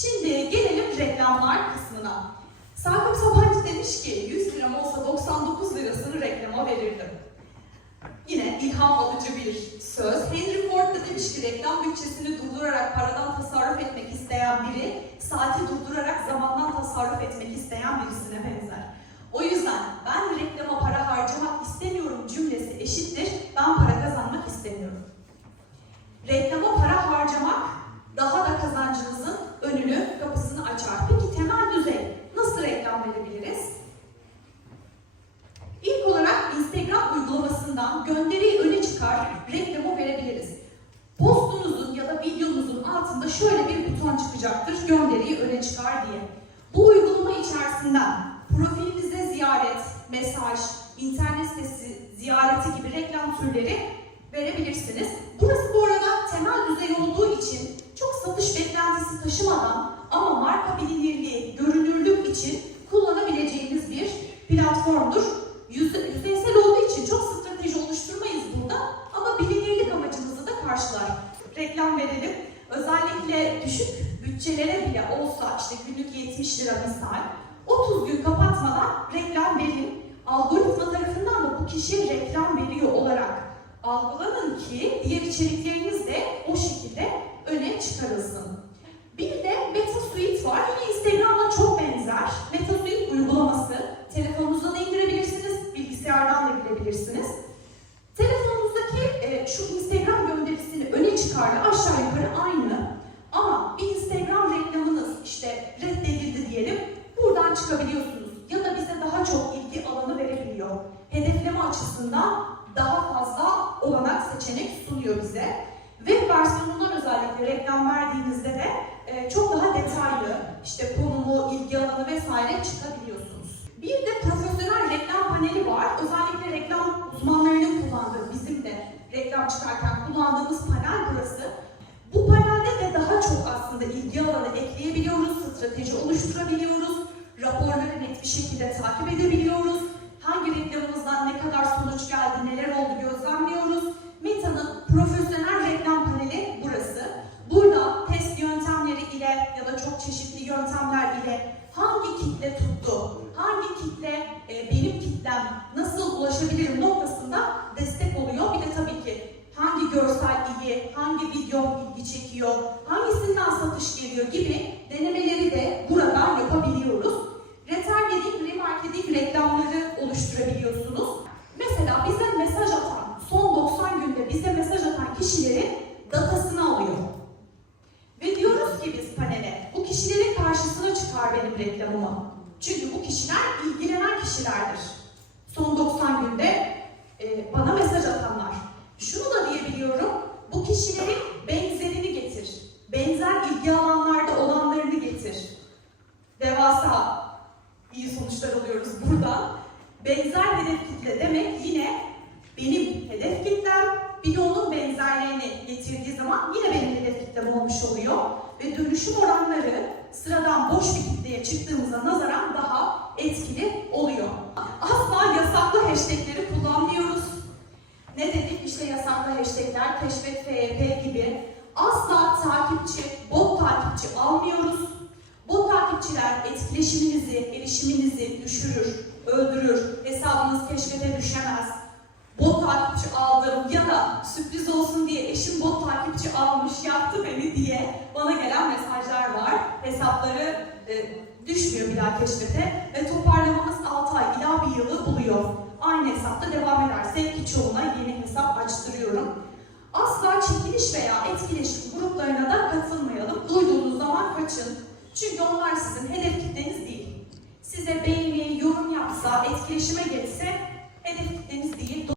Şimdi gelelim reklamlar kısmına. Sakıp Sabancı demiş ki 100 liram olsa 99 lirasını reklama verirdim. Yine ilham alıcı bir söz. Henry Ford da demiş ki reklam bütçesini durdurarak paradan tasarruf etmek isteyen biri, saati durdurarak zamandan tasarruf etmek isteyen birisine benzer. O yüzden ben reklama para harcamak istemiyorum cümlesi eşittir, ben para kazanmak istemiyorum. Reklama para harcamak daha da kazancınızın önünü, kapısını açar. Peki temel düzey nasıl reklam verebiliriz? İlk olarak Instagram uygulamasından gönderiyi öne çıkar, reklamı verebiliriz. Postunuzun ya da videonuzun altında şöyle bir buton çıkacaktır, gönderiyi öne çıkar diye. Bu uygulama içerisinden profilinize ziyaret, mesaj, internet sitesi ziyareti gibi reklam türleri verebilirsiniz. Burası bu arada temel düzey olduğu için satış beklentisi taşımadan ama marka bilinirliği, görünürlük için kullanabileceğiniz bir platformdur. Yüzeysel olduğu için çok strateji oluşturmayız burada ama bilinirlik amacımızı da karşılar. Reklam verelim. Özellikle düşük bütçelere bile olsa işte günlük 70 lira misal 30 gün kapatmadan reklam verin. Algoritma tarafından da bu kişi reklam veriyor olarak algılanın ki diğer içerikleriniz de o şekilde öne çıkarılsın. Bir de MetaSuite var. Yine Instagram'la çok benzer. MetaSuite uygulaması. Telefonunuza da indirebilirsiniz, bilgisayardan da girebilirsiniz. Telefonunuzdaki e, şu Instagram gönderisini öne çıkarla aşağı yukarı aynı. Ama bir Instagram reklamınız işte reddedildi diyelim. Buradan çıkabiliyorsunuz. Ya da bize daha çok ilgi alanı verebiliyor. Hedefleme açısından daha fazla olanak seçenek sunuyor bize. Web versiyonundan özellikle reklam verdiğinizde de e, çok daha detaylı işte konumu, ilgi alanı vesaire çıkabiliyorsunuz. Bir de profesyonel reklam paneli var. Özellikle reklam uzmanlarının kullandığı, bizim de reklam çıkarken kullandığımız panel burası. Bu panelde de daha çok aslında ilgi alanı ekleyebiliyoruz, strateji oluşturabiliyoruz, raporları net bir şekilde takip edebiliyoruz, hangi reklamımızdan ne kadar sonuç geldi, neler oldu gözlemliyoruz. Meta'nın profesyonel reklam paneli burası. Burada test yöntemleri ile ya da çok çeşitli yöntemler ile hangi kitle tuttu, hangi kitle e, benim kitlem nasıl ulaşabilirim noktasında destek oluyor. Bir de tabii ki hangi görsel iyi, hangi video ilgi çekiyor, hangisinden satış geliyor gibi denemeleri de burada yapabiliyoruz. Retargeting, remarketing reklamları oluşturabiliyorsunuz. Mesela bize mesaj atan, son 90 günde bize mesaj atan kişilerin datasını alıyor. Ve diyoruz ki biz panele, bu kişilerin karşısına çıkar benim reklamıma. Çünkü bu kişiler ilgilenen kişilerdir. Son 90 günde e, bana mesaj atanlar. Şunu da diyebiliyorum, bu kişilerin benzerini getir. Benzer ilgi alanlarda olanlarını getir. Devasa iyi sonuçlar alıyoruz buradan. Benzer hedef kitle demek yine benim hedef kitlem, bir de onun benzerliğini getirdiği zaman yine benim hedef kitlem olmuş oluyor. Ve dönüşüm oranları sıradan boş bir kitleye çıktığımıza nazaran daha etkili oluyor. Asla yasaklı hashtagleri kullanmıyoruz. Ne dedik? İşte yasaklı hashtagler, keşfet FYP gibi. Asla takipçi, bot takipçi almıyoruz. Bot takipçiler etkileşiminizi, erişiminizi düşürür, öldürür, hesabınız keşfete düşemez. Bot takipçi aldım ya sürpriz olsun diye eşim bot takipçi almış, yaktı beni diye bana gelen mesajlar var. Hesapları e, düşmüyor bir daha keşfete ve toparlamamız 6 ay ila bir yılı buluyor. Aynı hesapta devam ederse ki çoğuna yeni hesap açtırıyorum. Asla çekiliş veya etkileşim gruplarına da katılmayalım. Duyduğunuz zaman kaçın. Çünkü onlar sizin hedef kitleniz değil. Size beğeni, yorum yapsa, etkileşime geçse